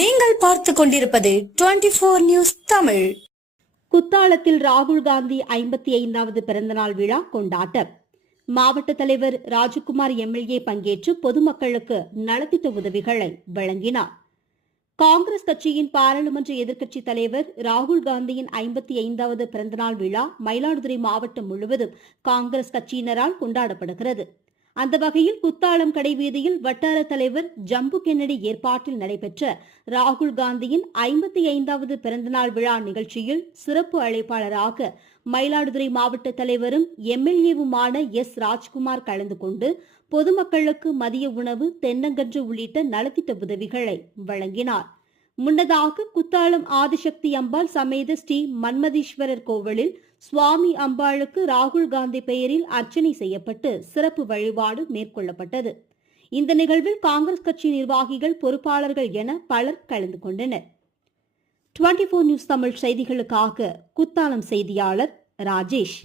நீங்கள் பார்த்து கொண்டிருப்பது 24 நியூஸ் தமிழ். குத்தாலத்தில் ராகுல் காந்தி 55வது பிறந்தநாள் விழா கொண்டாட்டம். மாவட்ட தலைவர் ராஜகுமார் எம்எல்ஏ பங்கேற்று பொதுமக்களுக்கு நலத்திட்ட உதவிகளை வழங்கினார். காங்கிரஸ் கட்சியின் பாராளுமன்ற எதிர்க்கட்சித் தலைவர் ராகுல் காந்தியின் 55வது பிறந்தநாள் விழா மயிலாடுதுறை மாவட்டம் முழுவதும் காங்கிரஸ் கட்சியினரால் கொண்டாடப்படுகிறது. அந்த வகையில் குத்தாலம் கடைவீதியில் வட்டார தலைவர் ஜம்பு கென்னடி ஏற்பாட்டில் நடைபெற்ற ராகுல் காந்தியின் 55வது பிறந்தநாள் விழா நிகழ்ச்சியில் சிறப்பு அழைப்பாளராக மயிலாடுதுறை மாவட்ட தலைவரும் எம்எல்ஏவுமான எஸ் ராஜ்குமார் கலந்து கொண்டு பொதுமக்களுக்கு மதிய உணவு, தென்னங்கன்று உள்ளிட்ட நலத்திட்ட உதவிகளை வழங்கினார். முன்னதாக குத்தாலம் ஆதிசக்தி அம்பாள் சமேத ஸ்ரீ மன்மதீஸ்வரர் கோவிலில் சுவாமி அம்பாளுக்கு ராகுல் காந்தி பெயரில் அர்ச்சனை செய்யப்பட்டு சிறப்பு வழிபாடு மேற்கொள்ளப்பட்டது. இந்த நிகழ்வில் காங்கிரஸ் கட்சி நிர்வாகிகள், பொறுப்பாளர்கள் என பலர் கலந்து கொண்டனர். 24 நியூஸ் தமிழ் செய்திகளுக்காக குத்தாலம் செய்தியாளர் ராஜேஷ்.